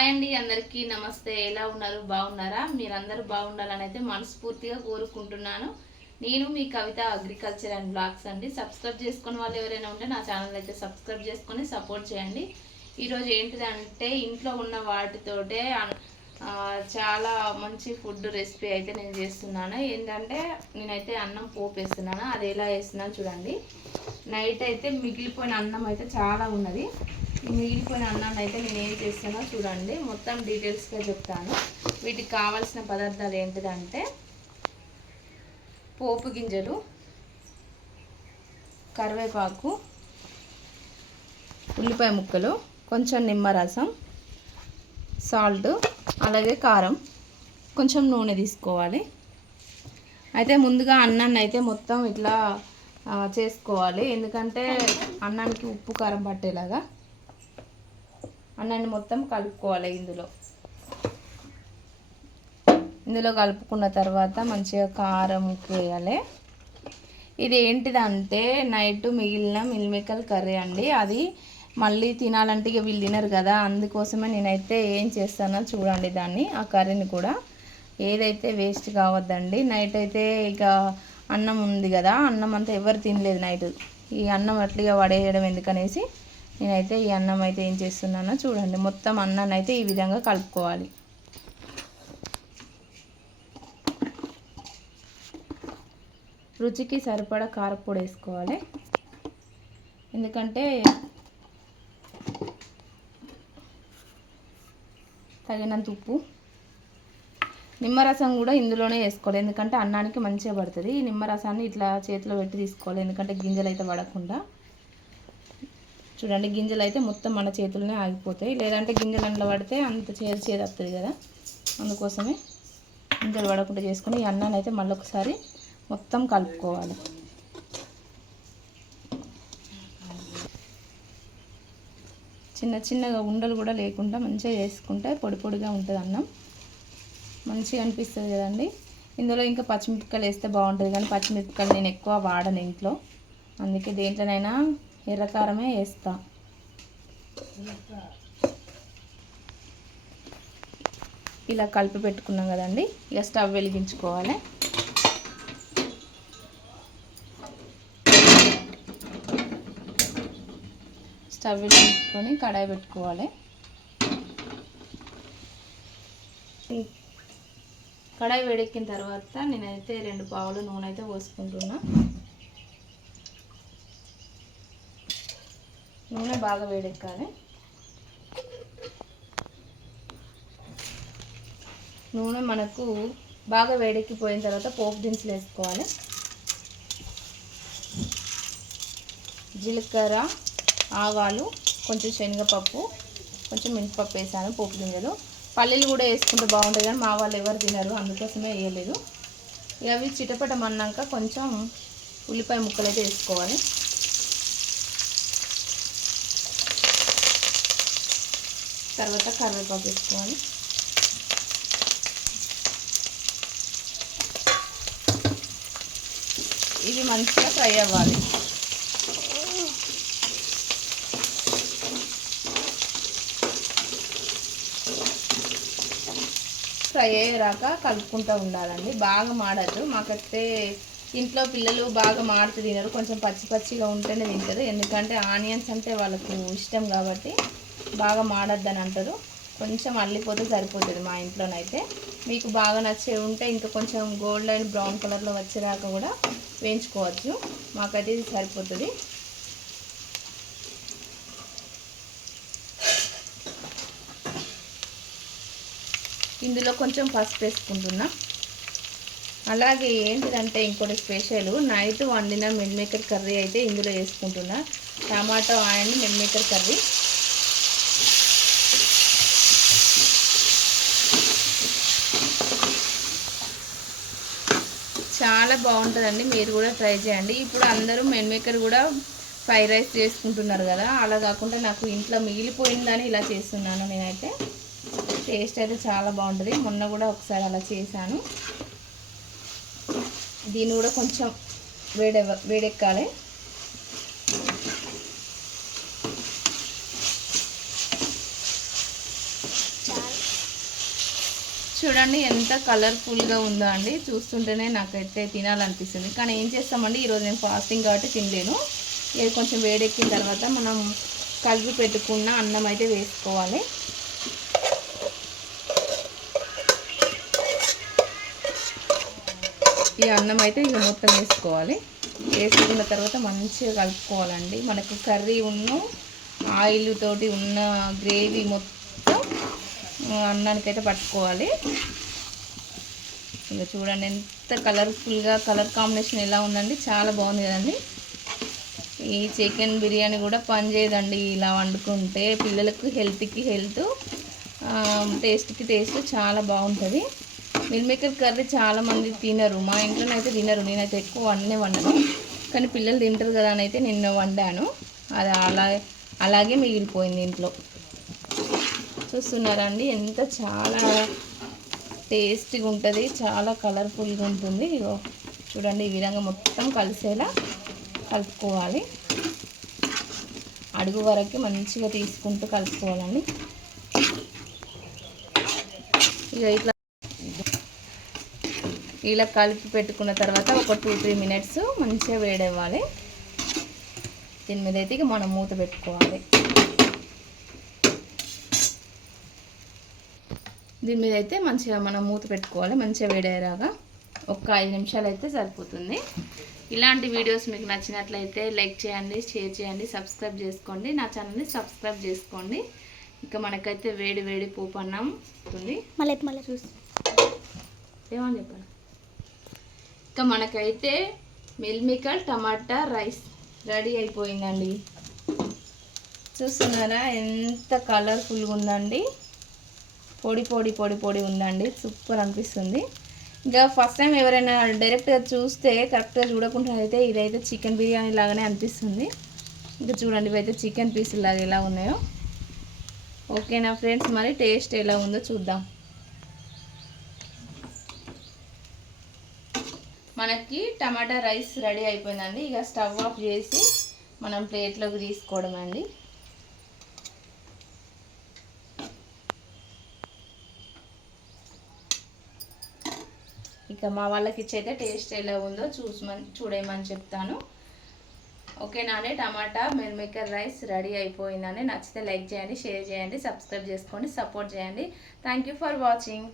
Hi అండి అందరికీ నమస్తే. ఎలా ఉన్నారు? బాగున్నారా? మీరందరూ బాగుండాలని అయితే మనస్ఫూర్తిగా కోరుకుంటున్నాను. నేను మీ కవిత అగ్రికల్చర్ అండ్ బ్లాగ్స్ అండి. సబ్స్క్రైబ్ చేసుకుని వాళ్ళు ఎవరైనా ఉంటే నా ఛానల్ అయితే సబ్స్క్రైబ్ చేసుకొని సపోర్ట్ చేయండి. ఈరోజు ఏంటిదంటే ఇంట్లో ఉన్న వాటితోటే చాలా మంచి ఫుడ్ రెసిపీ అయితే నేను చేస్తున్నాను. ఏంటంటే నేనైతే అన్నం పోపు వేస్తున్నాను. అది ఎలా వేస్తున్నాను చూడండి. నైట్ అయితే మిగిలిపోయిన అన్నం అయితే చాలా ఉన్నది. మిగిలిపోయిన అన్నం అయితే నేను ఏం చేస్తానో చూడండి. మొత్తం డీటెయిల్స్గా చెప్తాను. వీటికి కావాల్సిన పదార్థాలు ఏంటిదంటే పోపు గింజలు కరివేపాకు ఉల్లిపాయ ముక్కలు కొంచెం నిమ్మరసం సాల్ట్ అలాగే కారం. కొంచెం నూనె తీసుకోవాలి. అయితే ముందుగా అన్నాన్ని అయితే మొత్తం ఇట్లా చేసుకోవాలి. ఎందుకంటే అన్నానికి ఉప్పు కారం పట్టేలాగా. అన్నాన్ని మొత్తం కలుపుకోవాలి ఇందులో. ఇందులో కలుపుకున్న తర్వాత మంచిగా కారం ఉప్పు వేయాలి. ఇది ఏంటిదంటే నైట్ మిగిలిన మిల్మికల్ కర్రీ అండి. అది మళ్ళీ తినాలంటే ఇక వీళ్ళు తినరు కదా అందుకోసమే నేనైతే ఏం చేస్తానో చూడండి దాన్ని ఆ కర్రీని కూడా. ఏదైతే వేస్ట్ కావద్దండి. నైట్ అయితే ఇక అన్నం ఉంది కదా అన్నం అంతా ఎవరు తినలేదు నైట్. ఈ అన్నం అట్లుగా పడేయడం ఎందుకనేసి నేనైతే ఈ అన్నం అయితే ఏం చేస్తున్నానో చూడండి. మొత్తం అన్నాన్ని అయితే ఈ విధంగా కలుపుకోవాలి. రుచికి సరిపడా కారపొడి వేసుకోవాలి. ఎందుకంటే తగినంత ఉప్పు. నిమ్మరసం కూడా ఇందులోనే వేసుకోవాలి. ఎందుకంటే అన్నానికి మంచిగా పడుతుంది. ఈ నిమ్మరసాన్ని ఇట్లా చేతిలో పెట్టి తీసుకోవాలి. ఎందుకంటే గింజలు అయితే పడకుండా. చూడండి గింజలు అయితే మొత్తం మన చేతుల్లోనే ఆగిపోతాయి. లేదంటే గింజలు అందులో పడితే అంత చేదు చేదు వస్తుంది కదా. అందుకోసమే గింజలు పడకుండా చేసుకొని ఈ అన్నాన్ని అయితే మళ్ళీ ఒకసారి మొత్తం కలుపుకోవాలి. చిన్న చిన్నగా ఉండలు కూడా లేకుండా మంచిగా చేసుకుంటే పొడి పొడిగా ఉంటుంది అన్నం. మంచిగా అనిపిస్తుంది కదండి. ఇందులో ఇంకా పచ్చిమిరపకాయలు వేస్తే బాగుంటుంది. కానీ పచ్చిమిరపకాయలు నేను ఎక్కువ వాడను ఇంట్లో. అందుకే దేంట్లోనైనా ఎర్రకారమే వేస్తా. ఇలా కలిపి పెట్టుకున్నాం కదండి. ఇక స్టవ్ వెలిగించుకోవాలి. స్టవ్ వెలిగించుకొని కడాయి పెట్టుకోవాలి. కడాయి వేడెక్కిన తర్వాత నేనైతే రెండు పావులు నూనె అయితే పోసుకుంటున్నా. నూనె బాగా వేడెక్కాలి. నూనె మనకు బాగా వేడెక్కిపోయిన తర్వాత పోపు దినుసులు వేసుకోవాలి. జీలకర్ర ఆవాలు కొంచెం శనగపప్పు కొంచెం మినపప్పు వేసాను పోపు గింజలు. పల్లీలు కూడా వేసుకుంటే బాగుంటుంది కానీ మా వాళ్ళు ఎవరు తినరు అందుకోసమే వేయలేదు. ఇక అవి చిటపటమన్నాక కొంచెం ఉల్లిపాయ ముక్కలు అయితే వేసుకోవాలి. తర్వాత కరివేపాకు వేసుకోవాలి. ఇవి మంచిగా ఫ్రై అవ్వాలి. ఫ్రై అయ్యేరాక కలుపుకుంటూ ఉండాలండి. బాగా మాడద్దు. మాకైతే ఇంట్లో పిల్లలు బాగా మాడుతూ తినరు. కొంచెం పచ్చి పచ్చిగా ఉంటేనే తింటారు. ఎందుకంటే ఆనియన్స్ అంటే వాళ్ళకు ఇష్టం కాబట్టి బాగా మాడద్దని అంటారు. కొంచెం అల్లిపోతే సరిపోతుంది మా ఇంట్లోనైతే. మీకు బాగా నచ్చే ఉంటే ఇంకా కొంచెం గోల్డ్ అండ్ బ్రౌన్ కలర్లో వచ్చేదాకా కూడా వేయించుకోవచ్చు. మాకైతే ఇది సరిపోతుంది. ఇందులో కొంచెం పసుపు వేసుకుంటున్నా. అలాగే ఏంటిదంటే ఇంకోటి స్పెషల్ నైట్ వండిన మిల్మేకర్ కర్రీ అయితే ఇందులో వేసుకుంటున్నా. Tomato and meal maker curry. చాలా బాగుంటుందండి. మీరు కూడా ట్రై చేయండి. ఇప్పుడు అందరూ మిల్మేకర్ కూడా ఫ్రైడ్ రైస్ చేసుకుంటున్నారు కదా. అలా కాకుండా నాకు ఇంట్లో మిగిలిపోయిందని ఇలా చేస్తున్నాను నేనైతే. టేస్ట్ అయితే చాలా బాగుంటుంది. మొన్న కూడా ఒకసారి అలా చేశాను. దీన్ని కూడా కొంచెం వేడెవ వేడెక్కాలి. చూడండి ఎంత కలర్ఫుల్గా ఉందో అండి. చూస్తుంటేనే నాకైతే తినాలనిపిస్తుంది. కానీ ఏం చేస్తామండి ఈరోజు నేను ఫాస్టింగ్ కాబట్టి తినలేను. ఇది కొంచెం వేడెక్కిన తర్వాత మనం కలిపి పెట్టుకున్న అన్నం అయితే వేసుకోవాలి. ఈ అన్నం అయితే ఇక మొత్తం వేసుకోవాలి. వేసుకున్న తర్వాత మంచిగా కలుపుకోవాలండి. మనకు కర్రీ ఉన్న ఆయిల్ తోటి ఉన్న గ్రేవీ మొత్తం అన్నానికైతే పట్టుకోవాలి. ఇక చూడండి ఎంత కలర్ఫుల్గా కలర్ కాంబినేషన్ ఎలా ఉందండి. చాలా బాగుంది కదండి. ఈ చికెన్ బిర్యానీ కూడా పనిచేయదండి ఇలా వండుకుంటే. పిల్లలకు హెల్త్కి హెల్త్ టేస్ట్కి టేస్ట్ చాలా బాగుంటుంది. మిల్ మేకర్ కర్రీ చాలామంది తినరు. మా ఇంట్లోనే అయితే తినరు. నేనైతే ఎక్కువ వండనే వండను. కానీ పిల్లలు తింటారు కదా అని అయితే నిన్న వండాను. అది అలా అలాగే మిగిలిపోయింది ఇంట్లో. చూస్తున్నారండి ఎంత చాలా టేస్టీగా ఉంటుంది చాలా కలర్ఫుల్గా ఉంటుంది. ఇగో చూడండి ఈ విధంగా మొత్తం కలిసేలా కలుపుకోవాలి. అడుగు వరకు మంచిగా తీసుకుంటూ కలుపుకోవాలండి. ఇక ఇట్లా ఇలా కలిపి పెట్టుకున్న తర్వాత ఒక టూ త్రీ మినిట్స్ మంచిగా వేడవ్వాలి. దీని మీద అయితే ఇక మనం మూత పెట్టుకోవాలి. దీని మీద అయితే మంచిగా మనం మూత పెట్టుకోవాలి మంచిగా వేడయ్యేలాగా ఒక ఐదు నిమిషాలు అయితే సరిపోతుంది. ఇలాంటి వీడియోస్ మీకు నచ్చినట్లయితే లైక్ చేయండి షేర్ చేయండి సబ్స్క్రైబ్ చేసుకోండి. నా ఛానల్ని సబ్స్క్రైబ్ చేసుకోండి. ఇక మనకైతే వేడి వేడి పోపు అన్నం ఉంటుంది. మళ్ళీ మళ్ళీ. చూసి. ఏమని చెప్పాలి? ఇంకా మనకైతే మిల్మికల్ టమాటా రైస్ రెడీ అయిపోయిందండి. చూస్తున్నారా? ఎంత కలర్ఫుల్గా ఉందండి. పొడి పొడి పొడి పొడి ఉందండి. సూపర్ అనిపిస్తుంది. ఇంకా ఫస్ట్ టైం ఎవరైనా డైరెక్ట్గా చూస్తే కరెక్ట్గా చూడకుండా అయితే ఇదైతే చికెన్ బిర్యానీ లాగానే అనిపిస్తుంది. ఇంకా చూడండి ఇవైతే చికెన్ పీసులు లాగా ఎలా ఉన్నాయో. ఓకేనా ఫ్రెండ్స్? మరి టేస్ట్ ఎలా ఉందో చూద్దాం. మనకి టమాటా రైస్ రెడీ అయిపోయిందండి. ఇక స్టవ్ ఆఫ్ చేసి మనం ప్లేట్లోకి తీసుకోవడం అండి ఇక మా వాళ్ళకి ఇచ్చైతే టేస్ట్ ఎలా ఉందో చూసమని చూడేయమని చెప్తాను. ఓకేనానే టమాటా మిల్మేకర్ రైస్ రెడీ అయిపోయిందని నచ్చితే లైక్ చేయండి షేర్ చేయండి సబ్స్క్రైబ్ చేసుకోండి సపోర్ట్ చేయండి. Thank for watching.